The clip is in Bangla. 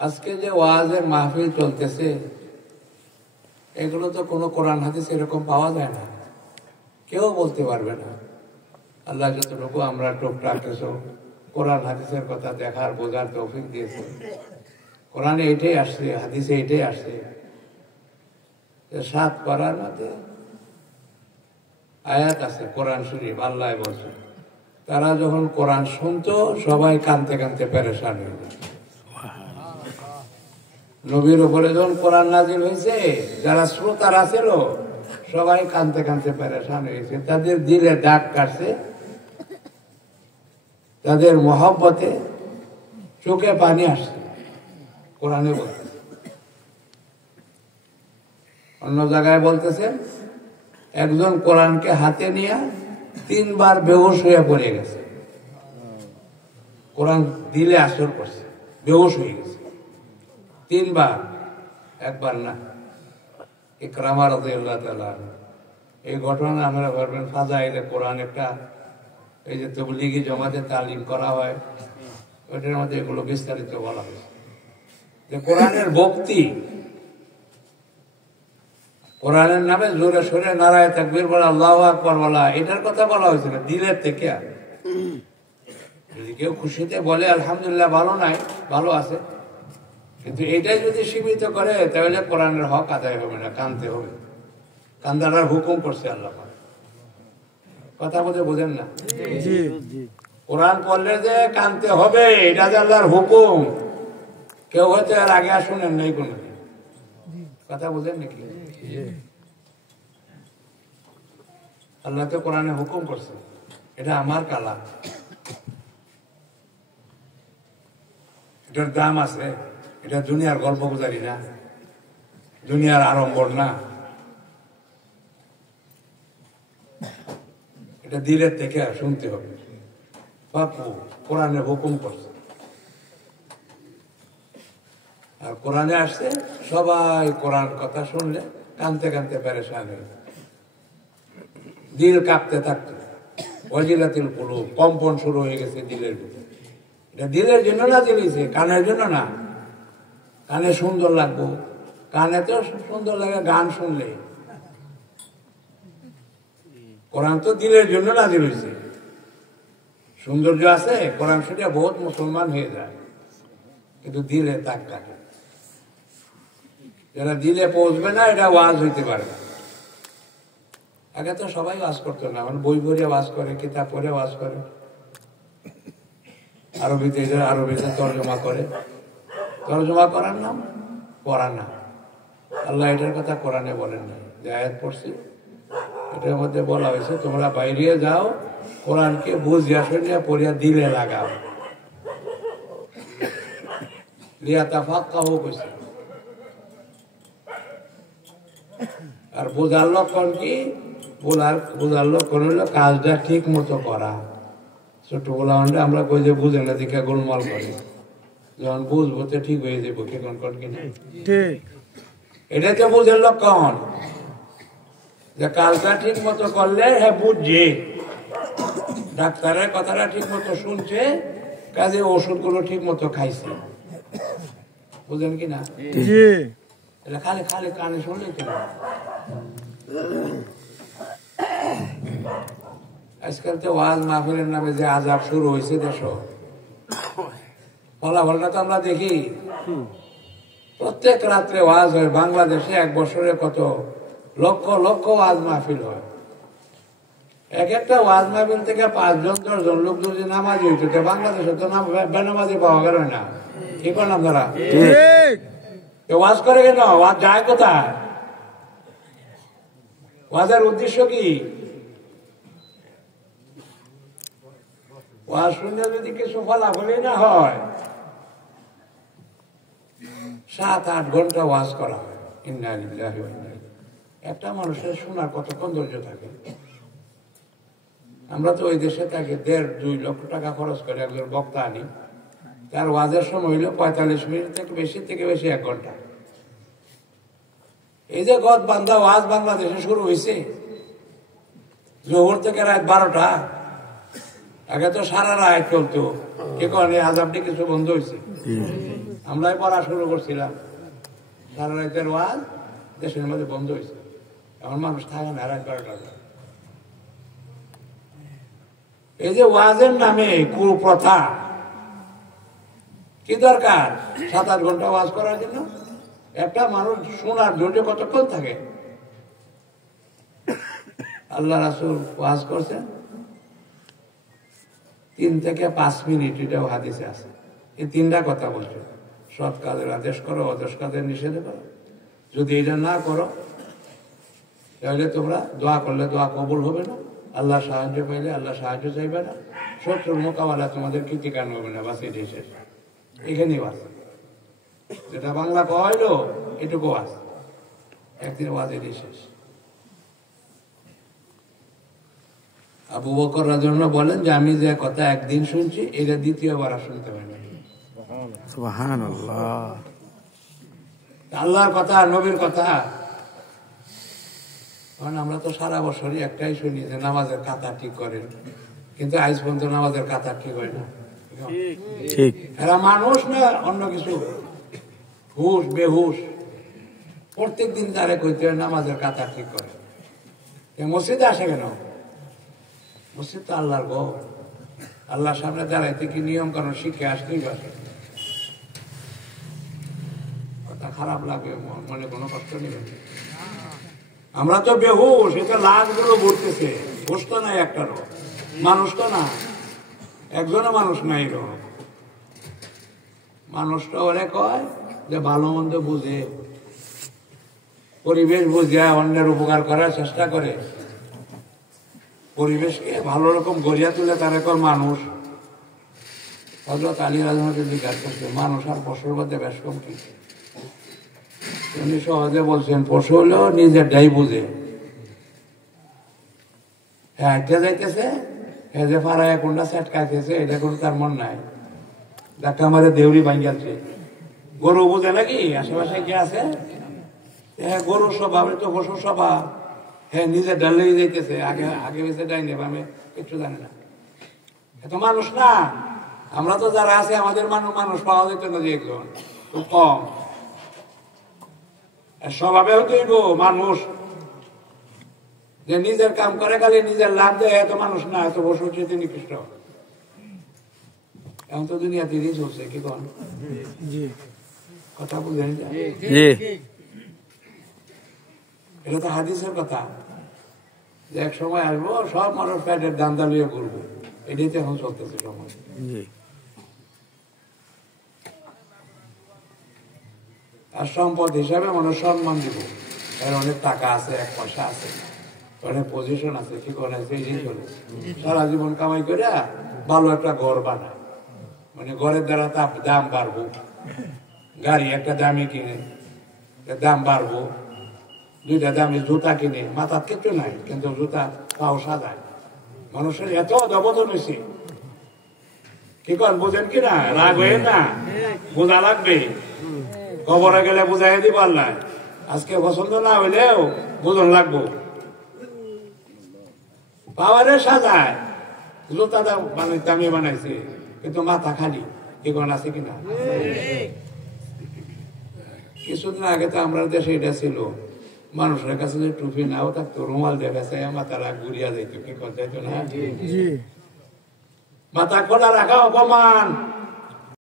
আজকে যে ওয়াজের মাহফিল চলতেছে, এগুলো তো কোনো কোরআন হাদিস এরকম পাওয়া যায় না, কেউ বলতে পারবে না। আল্লাহ যতটুকু আমরা টুকটাক কিছু কোরআন হাদিসের কথা দেখার বোঝার তৌফিক দিয়েছে। কোরআনে এটাই আসছে, হাদিসে এটাই আসছে। 7 পারার মধ্যে আয়াত আছে কোরআন শরীফ, আল্লাহ বলছে তারা যখন কোরআন শুনতো সবাই কানতে কানতে পেরেশান হয়ে যেত। নবীর উপরে যখন কোরআন নাজিল হয়েছে, যারা শ্রোতারা ছিল সবাই কানতে কানতে পেরেশান হয়েছে। তাদের দিলে দাগ কাটছে, তাদের মহব্বতে চোখে পানি আসছে। কোরআনে বলতে, অন্য জায়গায় বলতেছেন একজন কোরআনকে হাতে নিয়ে 3 বার বেহুশ হয়ে পড়ে গেছে। কোরআন দিলে আসর করছে, বেহুশ হয়ে গেছে 3 বার, একবার না। ইকরামা রাদিয়াল্লাহু তাআলা, এই ঘটনা আমরা ভাববেন ফাজাইলে কোরআন একটা, এই যে তাবলীগী জমাতে তালিম করা হয়, ওইটার মধ্যে এগুলো বিস্তারিত বলা হয়েছে যে কোরআনের ভক্তি, কোরআনের নামে জোরে সোরে নারায়ে তাকবীর বলা, আল্লাহু আকবার বলা, এটার কথা বলা হয়েছে না, দিলের থেকে। যদি কেউ খুশিতে বলে আলহামদুলিল্লাহ, ভালো নাই, ভালো আছে, কিন্তু এটাই যদি সীমিত করে তাহলে কোরআনের হক আদায় হবে না, কানতে হবে। কান্দার হুকুম করছে আল্লাহ। কথা বলতে বোঝেন না? কোরআন পড়লে যে কানতে হবে, এটা যে আল্লাহর হুকুম। কেউ হয়তো এর আগে শুনেন নাই কোনো, কথা বোঝেন নাকি? আল্লাহ তো কোরআনে হুকুম করছে, এটা আমার কালাম, এটার দাম আছে। এটা দুনিয়ার গল্প গুজারি না, দুনিয়ার আড়ম্বর না, এটা দিলের থেকে শুনতে হবে। বাপু কোরআনে হুকুম করছে, আর কোরআনে আসছে সবাই কোরআন কথা শুনলে কানতে কানতে পেরেশান হয়ে, দিল কাঁপতে থাকতো। ওয়াজিলাতিল কুলুব, কম্পন শুরু হয়ে গেছে দিলের ভিতরে। এটা দিলের জন্য না দিয়েছে, কানের জন্য না। কানে সুন্দর লাগবো, কানে তো সুন্দর লাগে গান শুনলে। কোরআন তো দিলের জন্য না দিয়েছে। সৌন্দর্য আছে কোরআন শুনে, বহুত মুসলমান হয়ে যায়, কিন্তু দিলে তাক থাকে। যারা দিলে পৌঁছবে না, এটা ওয়াজ হইতে পারে না। আগে তো সবাই ওয়াজ করতো না, এখন বই পড়ে ওয়াজ করে, কিতাব পড়ে ওয়াজ করে, আরবিতে তর্জমা করে। তর্জমা করার নাম পড়া না। আল্লাহ এটার কথা কোরআনে বলেন না। যে আয়াত পড়ছি এটার মধ্যে বলা হয়েছে, তোমরা বাইরে যাও, কোরআনকে বুঝিয়া শুনিয়া পড়িয়া দিলে লাগাও। লিয়াতাফাক্কাহু কইছে। আর বোঝার লক্ষণ কি? বোঝার লক্ষণ হলো কাজটা ঠিক মতো করা। ছোট বলা আমরা কই যে বুঝে না দিকে গোলমাল করি, যখন বুঝবো তো ঠিক হয়ে যাবো। কি কন কিনা? এটা তো বুঝের লক্ষণ, যে কাজটা ঠিক মতো করলে হ্যাঁ বুঝছে, ডাক্তারের কথাটা ঠিক মতো শুনছে, কাজে ওষুধগুলো ঠিক মতো খাইছে। বুঝেন কিনা? খালি খালি কানে শুনলে কিনা? আজকাল তো ওয়াজ মাহফিলের নামে যে আজাব শুরু হয়েছে দেশ, ফলাফলটা তো আমরা দেখি। প্রত্যেক রাত্রে ওয়াজ হয়। বাংলাদেশে 1 বছরে কত লক্ষ লক্ষ ওয়াজ মাহফিল হয়। এক একটা ওয়াজ মাহফিল থেকে 5 জন 10 জন লোক যদি নামাজি হইতো, বাংলাদেশে তো বেনামাজি পাওয়া গেল না। কি করলাম তারা? ওয়াজ করে কেন? ওয়াজ যায় কোথায়? ওয়াজের উদ্দেশ্য কি? ওয়াজ শুনলে যদি কিছু ফলাফলই না হয়, 7-8 ঘন্টা ওয়াজ করা হয়। ইন্না লিল্লাহি ওয়া ইন্না ইলাইহি। একটা মানুষের শোনার কতক্ষণ ধৈর্য থাকে? আমরা তো ওই দেশে থাকি, 1.5-2 লক্ষ টাকা খরচ করে একজন বক্তা আনি, তার ওয়াজের সময় হইল 45 মিনিট থেকে বেশি 1 ঘন্টা। এই যে গদ বান্ধা ওয়াজ বাংলাদেশে শুরু হয়েছে জোহর থেকে রাত 12টা। আগে তো সারা রাত চলতো। কি করেন, আজাবটি কিছু বন্ধ হয়েছে। আমরাই পড়া শুরু করছিলাম, সারা রাতের ওয়াজ দেশের মধ্যে বন্ধ হয়েছে, এখন মানুষ থাকে না রাত 12টা। এই যে ওয়াজের নামে কুপ্রথা, কি দরকার 7-8 ঘন্টা ওয়াজ করার জন্য? একটা মানুষ শোনার ধৈর্য কতক্ষণ থাকে? আল্লাহ রাসূল ওয়াজ করছেন 3 থেকে 5 মিনিট, এটাও হাদিসে আছে। এই 3টা কথা বলছে, সৎ কাজের আদেশ করো, অদর্শ কাজের নিষেধ করো। যদি এটা না করো তাহলে তোমরা দোয়া করলে দোয়া কবুল হবে না, আল্লাহ সাহায্য পাইলে আল্লাহ সাহায্য চাইবে না, শত্রুর মোকাবেলা তোমাদের কৃতিকান হবে না। বাস এটাই শেষ, এখানেই বাস। যেটা বাংলা কইলো এটুকু বাস, একদিন ওয়াজ এটাই শেষ। আবু বকর রাদিয়াল্লাহু বলেন যে আমি যে কথা একদিন শুনছি এটা দ্বিতীয়বার আর শুনতে পাই না। সুবহানাল্লাহ। আল্লাহর কথা, নবীর কথা। কারণ আমরা তো সারা বছরই একটাই শুনি যে নামাজের কাতা ঠিক করেন, কিন্তু আজ পর্যন্ত নামাজের কাতা ঠিক হয় না। ঠিক। এরা মানুষ না অন্য কিছু, হুশ বেহুশ। প্রত্যেক দিন তারে কইতে হয় নামাজের কাতা ঠিক করে। মসজিদে আসে কেন? মসজিদ তো আল্লাহর ঘর, আল্লাহর সামনে দাঁড়াইতে কি নিয়ম কানুন শিখে আসতেই পারে। কথা খারাপ লাগে, মনে কোনো কষ্ট নেই। আমরা তো বেহুশ, এটা লাখগুলো ঘুরতেছে, হুশ তো নাই একটারও, মানুষ তো না, একজনও মানুষ নাই। মানুষটা ওরে কয় যে ভালো মন্দ বুঝে, পরিবেশ বুঝে অন্যের উপকার করার চেষ্টা করে, পরিবেশকে ভালো রকম গড়িয়া তুলে তার এখন মানুষ। হযরত আলী রাদিয়াল্লাহু জিজ্ঞাসা করছে মানুষ আর পশুর মধ্যে বেশ কম কি? উনি সহজে বলছেন পশু হলেও নিজেরটাই বুঝে। হ্যাঁ এটা যাইতেছে, হ্যাঁ যে ফারায় কোনটা সেট খাইতেছে এটা কোনো তার মন নাই, ডাক্তার আমারে দেউরি ভাঙ্গালছে। গরু বুঝে নাকি আশেপাশে কে আছে? হ্যাঁ গরুর স্বভাব, তো পশুর স্বভাব। হ্যাঁ নিজে ডালেই যাইতেছে, আগে আগে বেঁচে ডাইনি আমি কিচ্ছু জানি না। এত মানুষ না, আমরা তো যারা আছে আমাদের মানুষ পাওয়া যেত না যে একজন, খুব কম। স্বভাবেও তৈব মানুষ, যে নিজের কাম করে খালি নিজের লাভ দেয়, এত মানুষ না, এত পশু চেতে নিকৃষ্ট। এখন তো দুনিয়া দিনই চলছে, কি কন কথা বুঝেন? এটা তো হাদিসের কথা, যে এক সময় আসবো সব মানুষ পেটের দান্দা লিয়ে করবো, এটাই তো এখন চলতেছে সময়। আর সম্পদ হিসাবে মানুষ সম্মান দিব, এর অনেক টাকা আছে, 1 পয়সা আছে, অনেক পজিশন আছে, কি করে সারা জীবন কামাই করে ভালো একটা ঘর বানায়, মানে ঘরের দ্বারা তার দাম বাড়বো, গাড়ি একটা দামি কিনে দাম বাড়বো, 2টা দামি জুতা কিনে, মাথার কিছু নাই কিন্তু জুতা পাও সাজায়। মানুষের এত অধপতন হয়েছে, কি করেন বোঝেন কিনা? রাগ হয়ে না, বোঝা লাগবে। কবরে গেলে বুঝাই দিব আল্লাহ, আজকে পছন্দ না হইলেও বোঝন লাগবো। পাওয়ারে সাজায়, জুতাটা মানে দামি বানাইছে কিন্তু মাথা খালি, কি করেন আছে কিনা? কিছুদিন আগে তো আমরা দেশে এটা ছিল, মানুষের কাছে যে টুপি নাও থাকতো, রুমাল দেখাছে মাথারা ঘুরিয়া যাইতো, কি করতে যাইতো না? মাথা খোলা রাখা অপমান।